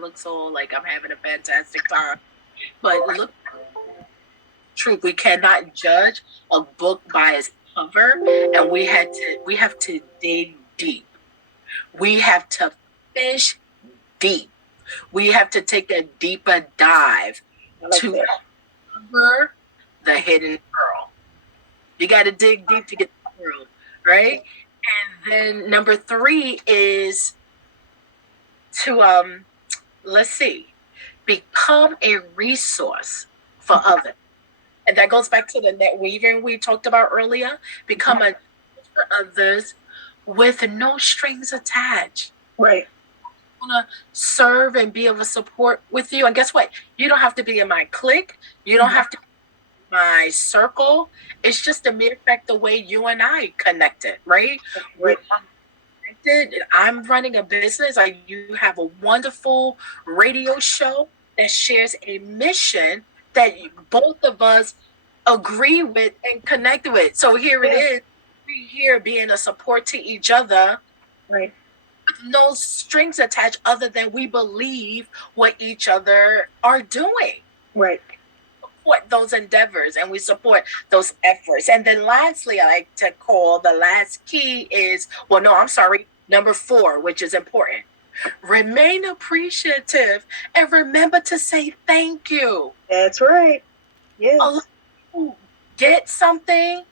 looks all like I'm having a fantastic time. But look, truth, we cannot judge a book by its cover, and we have to dig deep. We have to fish deep. We have to take a deeper dive to uncover the hidden pearl. You got to dig deep to get the pearl, right? And then number 3 is to let's see, become a resource for others. And that goes back to the net weaving we talked about earlier. Become a for others with no strings attached. Right. I want to serve and be of a support with you. And guess what? You don't have to be in my clique. You don't have to be in my circle. It's just a mere fact the way you and I connected, right? Right. I'm running a business. You have a wonderful radio show that shares a mission that both of us agree with and connect with. So here it is. We here being a support to each other. Right. With no strings attached other than we believe what each other are doing. Right. Support those endeavors and we support those efforts. And then lastly, I like to call the last key is, number 4, which is important. Remain appreciative and remember to say thank you. That's right. Yes. A lot of people get something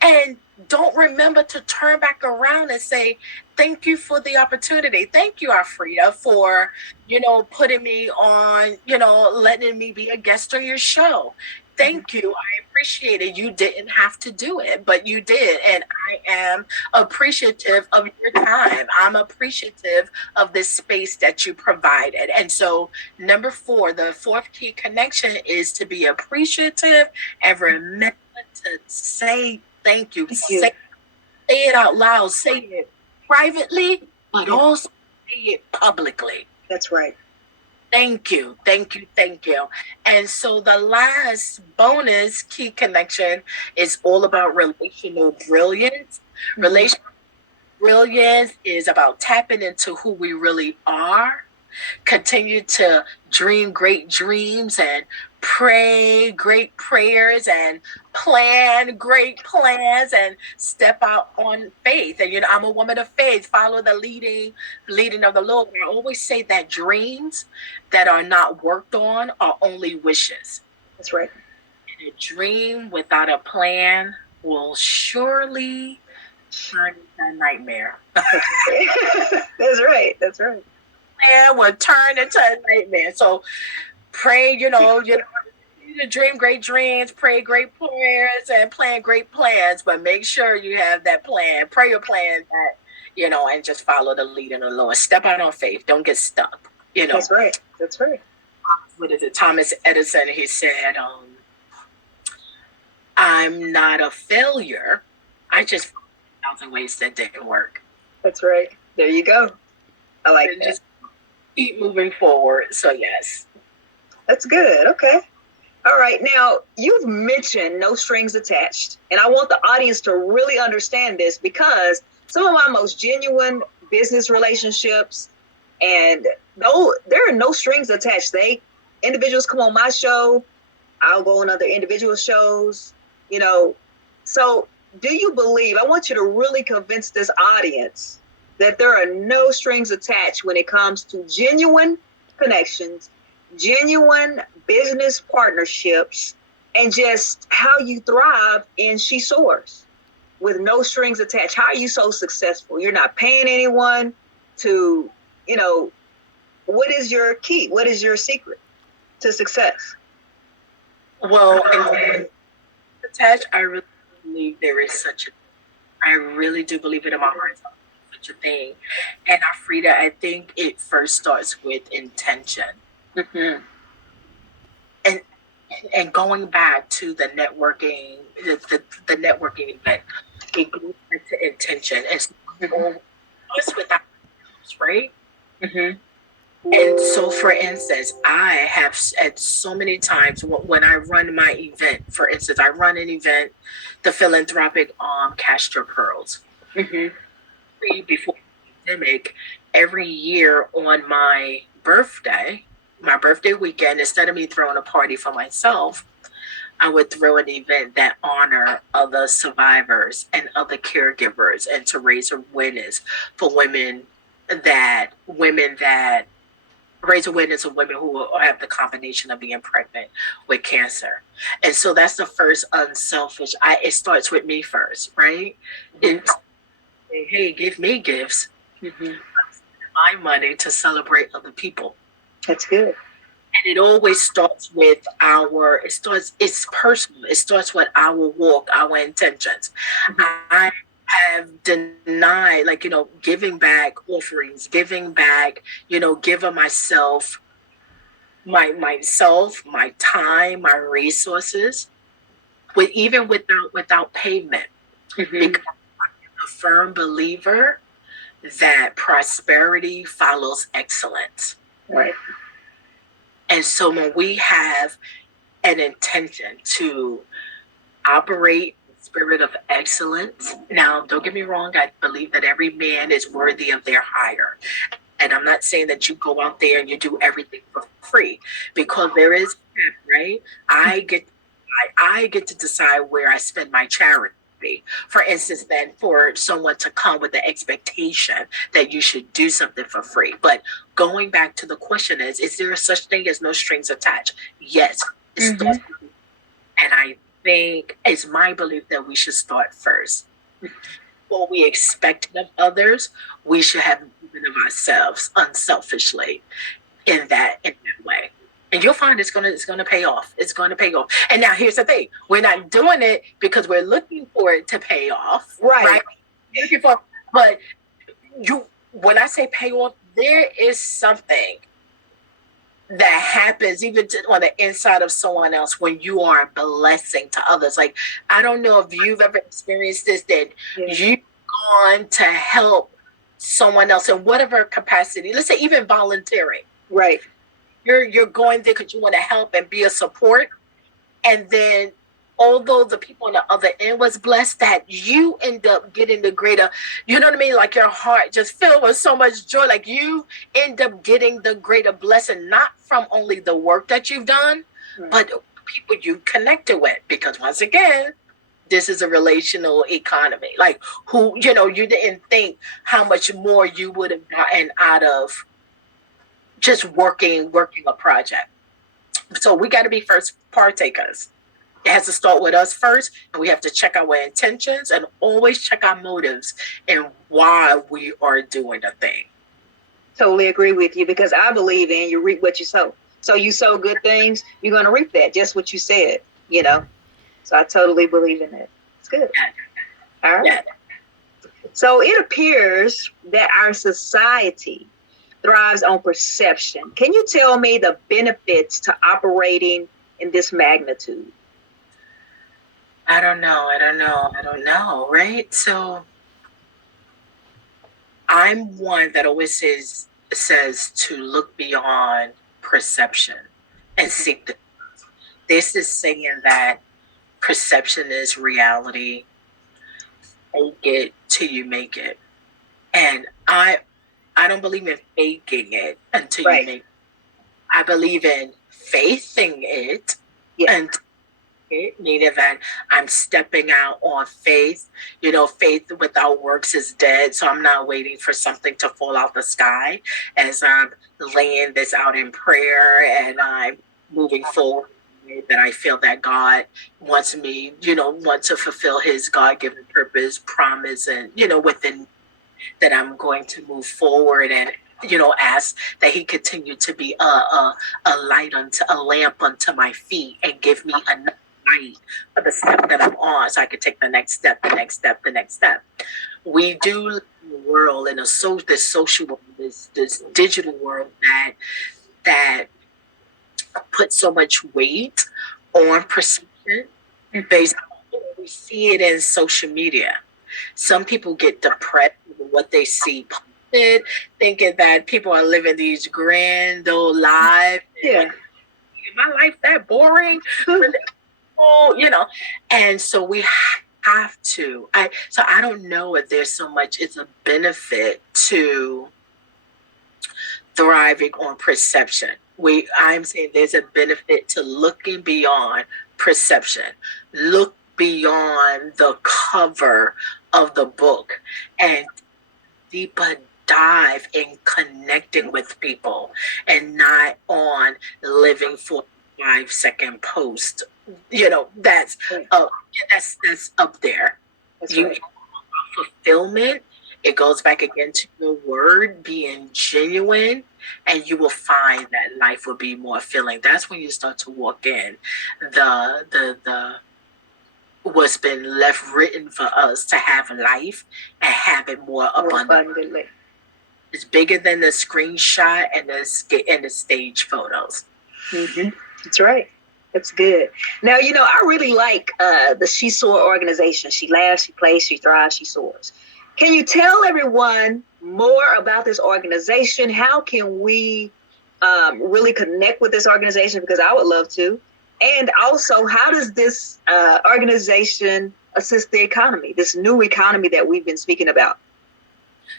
and don't remember to turn back around and say, thank you for the opportunity. Thank you, Alfreda, for, putting me on, letting me be a guest on your show. Thank you. I appreciate it. You didn't have to do it, but you did. And I am appreciative of your time. I'm appreciative of this space that you provided. And so number 4, the 4th key connection is to be appreciative and remember to say thank you. Say it out loud. Say it privately, but also say it publicly. That's right. Thank you. Thank you. Thank you. And so the last bonus key connection is all about relational brilliance. Relational brilliance is about tapping into who we really are. Continue to dream great dreams and pray great prayers and plan great plans and step out on faith. And I'm a woman of faith. Follow the leading of the Lord. I always say that dreams that are not worked on are only wishes. That's right. And a dream without a plan will surely turn into a nightmare. That's right. That's right. And will turn into a nightmare. So pray, dream great dreams, pray great prayers, and plan great plans. But make sure you have that plan. Pray your plan that, and just follow the leading of the Lord. Step out on faith. Don't get stuck. That's right. That's right. What is it? Thomas Edison, he said, I'm not a failure. I just found 1,000 ways that didn't work. That's right. There you go. I like that. Just keep moving forward. So yes. That's good. Okay. All right. Now, you've mentioned no strings attached. And I want the audience to really understand this because some of my most genuine business relationships, and there are no strings attached. Individuals come on my show. I'll go on other individual shows, So do you believe, I want you to really convince this audience that there are no strings attached when it comes to genuine connections, genuine business partnerships, and just how you thrive in She Soars with no strings attached. How are you so successful? You're not paying anyone to, what is your key? What is your secret to success? Well, attached, I really believe there is I really do believe it in my heart. A thing. And Alfreda, I think it first starts with intention. And going back to the networking, the networking event, it goes back to intention. It's with ourselves, right? And so, for instance, I have said so many times when I run my event, for instance, I run an event, the philanthropic Cast Your Pearls. Before the pandemic, every year on my birthday weekend, instead of me throwing a party for myself, I would throw an event that honor other survivors and other caregivers, and to raise awareness for that raise awareness of women who have the combination of being pregnant with cancer. And so that's the first unselfish. It starts with me first, right? It's, hey, give me gifts. My money to celebrate other people. That's good. And it always starts with it's personal. It starts with our walk, our intentions. I have denied, giving back offerings, giving back, giving myself, my time, my resources, even without payment. Because I'm a firm believer that prosperity follows excellence. Right. And so when we have an intention to operate in the spirit of excellence, now don't get me wrong, I believe that every man is worthy of their hire. And I'm not saying that you go out there and you do everything for free, because there is, right? I get to decide where I spend my charity. For instance, then for someone to come with the expectation that you should do something for free. But going back to the question is there such thing as no strings attached? Yes. And I think it's my belief that we should start first. What we expect of others, we should have given of ourselves unselfishly in that way. And you'll find it's gonna pay off. It's gonna pay off. And now here's the thing: we're not doing it because we're looking for it to pay off, right? But when I say pay off, there is something that happens even on the inside of someone else when you are a blessing to others. Like, I don't know if you've ever experienced this, that you've gone to help someone else in whatever capacity. Let's say even volunteering, right? You're going there because you want to help and be a support. And then although the people on the other end was blessed, that you end up getting the greater, you know what I mean? Like your heart just filled with so much joy. Like you end up getting the greater blessing, not from only the work that you've done, but people you connected with. Because once again, this is a relational economy. Like you didn't think how much more you would have gotten out of just working a project. So we got to be first partakers. It has to start with us first, and we have to check our intentions and always check our motives and why we are doing a thing. Totally agree with you, because I believe in you reap what you sow. So you sow good things, you're going to reap that, just what you said, So I totally believe in it. It's good. Yeah. All right. Yeah. So it appears that our society thrives on perception. Can you tell me the benefits to operating in this magnitude? I don't know, right? So I'm one that always says to look beyond perception and seek the truth. This is saying that perception is reality. Fake it till you make it. And I don't believe in faking it until you make it. I believe in faithing it and meaning that I'm stepping out on faith. Faith without works is dead. So I'm not waiting for something to fall out the sky as I'm laying this out in prayer and I'm moving forward. That I feel that God wants me, want to fulfill his God-given purpose, promise, and, within that I'm going to move forward and, ask that he continue to be a light a lamp unto my feet and give me enough light for the step that I'm on so I can take the next step. We do live in a world, in this social world, this digital world that puts so much weight on perception based on we see it in social media. Some people get depressed with what they see posted, thinking that people are living these grand old lives. Yeah. My life that boring? And so we have to. So I don't know if there's so much, it's a benefit to thriving on perception. I'm saying there's a benefit to looking beyond perception. Look beyond the cover of the book and deeper dive in connecting with people and not on living for 5-second post. That's up there. That's right. Fulfillment, it goes back again to your word being genuine, and you will find that life will be more filling. That's when you start to walk in the what's been left written for us to have life and have it more abundantly. It's bigger than the screenshot and the stage photos. Mm-hmm. That's right. That's good. Now, I really like the She Soar organization. She laughs, she plays, she thrives, she soars. Can you tell everyone more about this organization? How can we really connect with this organization? Because I would love to. And also, how does this organization assist the economy, this new economy that we've been speaking about?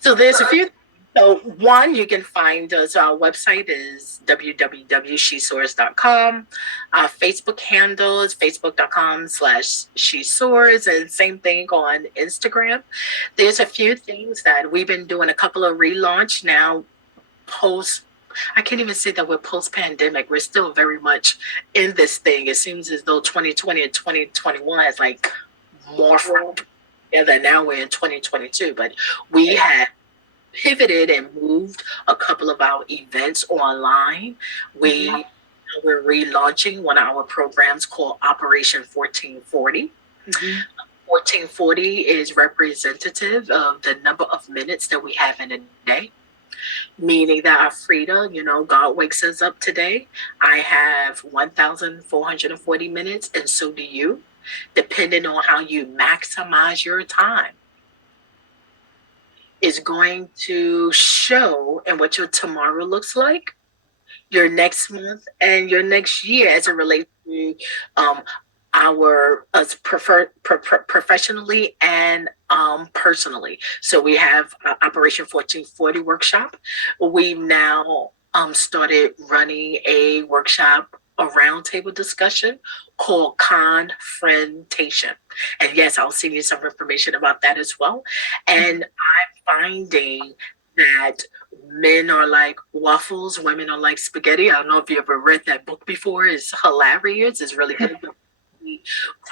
So there's a few. So one, you can find us. Our website is www.shesoars.com. Our Facebook handle is facebook.com/shesoars, and same thing on Instagram. There's a few things that we've been doing, a couple of relaunch now post. I can't even say that we're post-pandemic. We're still very much in this thing. It seems as though 2020 and 2021 is like morphed together. Now we're in 2022, but we have pivoted and moved a couple of our events online. We're relaunching one of our programs called Operation 1440. 1440 is representative of the number of minutes that we have in a day, meaning that Alfreda, God wakes us up today. I have 1,440 minutes, and so do you, depending on how you maximize your time is going to show in what your tomorrow looks like, your next month, and your next year as it relates to us professionally and personally. So we have Operation 1440 workshop. We've now started running a workshop, a roundtable discussion called Confrontation. And yes, I'll send you some information about that as well. And I'm finding that men are like waffles, women are like spaghetti. I don't know if you ever read that book before. It's hilarious. It's really good.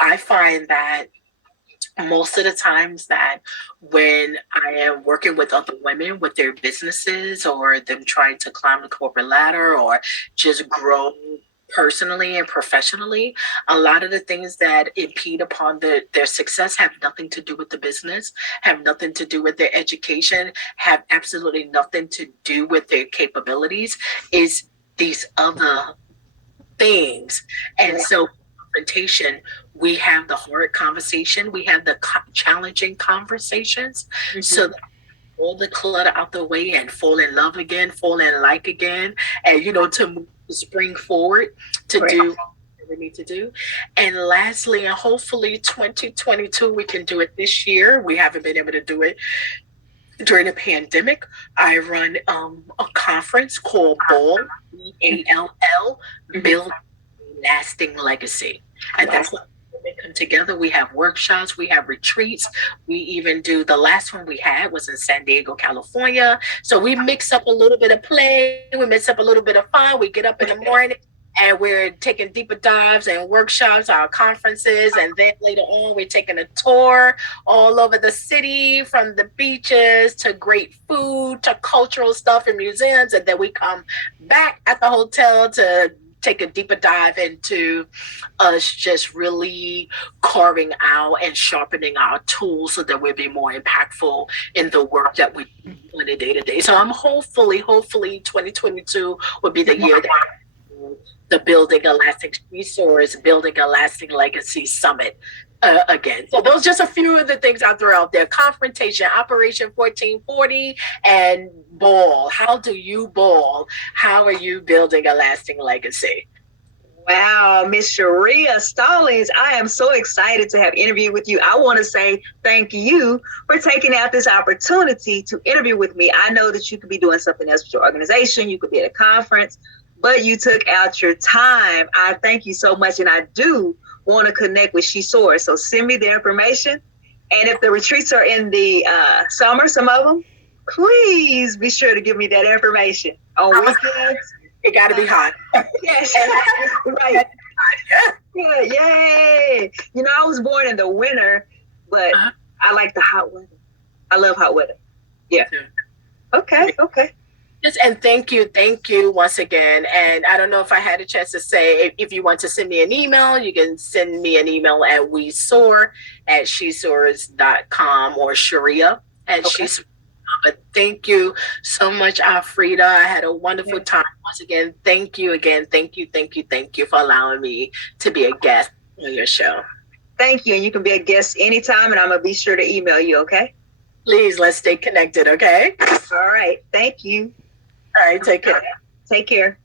I find that most of the times that when I am working with other women with their businesses or them trying to climb the corporate ladder or just grow personally and professionally, a lot of the things that impede upon their success have nothing to do with the business, have nothing to do with their education, have absolutely nothing to do with their capabilities, is these other things. And so confrontation, we have the hard conversation, we have the challenging conversations, so that all the clutter out the way and fall in love again, fall in like again, and to move, spring forward to do what we need to do. And lastly, and hopefully 2022 we can do it this year. We haven't been able to do it during the pandemic. I run a conference called BALL, BALL, Build Lasting Legacy. And that's what we come together. We have workshops, we have retreats. We even do, the last one we had was in San Diego, California. So we mix up a little bit of play, we mix up a little bit of fun. We get up in the morning and we're taking deeper dives and workshops, our conferences, and then later on we're taking a tour all over the city, from the beaches to great food to cultural stuff and museums, and then we come back at the hotel to take a deeper dive into us just really carving out and sharpening our tools so that we'll be more impactful in the work that we do on a day-to-day. So I'm hopefully 2022 will be the year that the Building a Lasting Resource, Building a Lasting Legacy Summit again. So those are just a few of the things I throw out there. Confrontation, Operation 1440, and BALL. How do you ball? How are you building a lasting legacy? Wow, Miss Sharia Stallings, I am so excited to have interviewed with you. I want to say thank you for taking out this opportunity to interview with me. I know that you could be doing something else with your organization, you could be at a conference, but you took out your time. I thank you so much, and I do want to connect with She Soars. So send me the information. And if the retreats are in the summer, some of them, please be sure to give me that information. On weekends, it got to be hot. Yes, right. Yeah, yay. You know, I was born in the winter, but I like the hot weather. I love hot weather. Yeah. Okay. Yes, and thank you once again. And I don't know if I had a chance to say, if you want to send me an email, you can send me an email at shesoars@shesoars.com or Sharia at shesoars. But thank you so much, Alfreda. I had a wonderful time once again. Thank you again. Thank you for allowing me to be a guest on your show. Thank you. And you can be a guest anytime, and I'm going to be sure to email you, okay? Please, let's stay connected, okay? All right. Thank you. All right, take care. Take care.